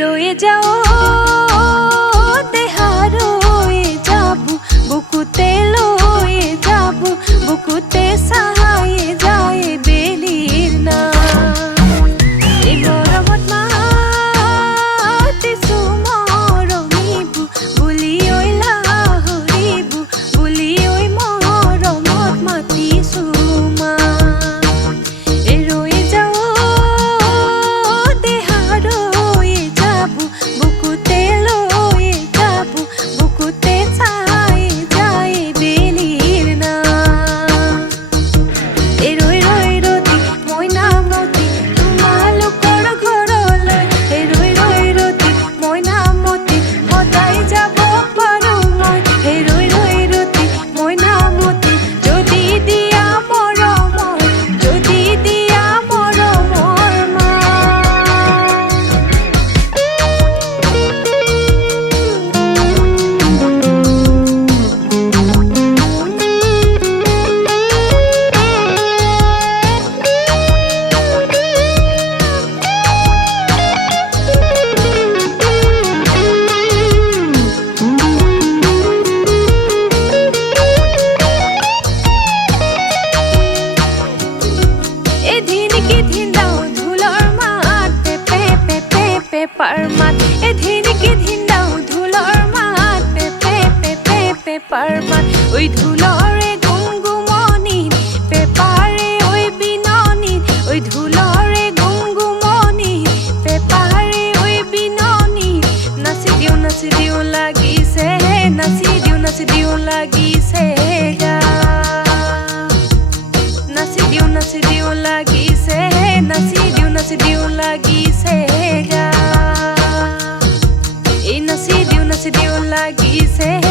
রয়ে যাও দেহারয়ে যাবো বুকুতে লয়ে যাবো বুকুতে সাহায়ে যায় বেলির না এই মরমত মাতি সুমরমিবু বুলি ওই লাহরিবু বুলি ওই মরমত মাতি Suma Parmat edhini ki dhindau dhulor mat pe parmat oi dhulore gungumoni pe pare oi binoni oi dhulore gungumoni pe pare oi binoni nasi diu lagi se nasi diu lagi se ga nasi diu lagi se nasi diu lagi se ga nasi diu lagi se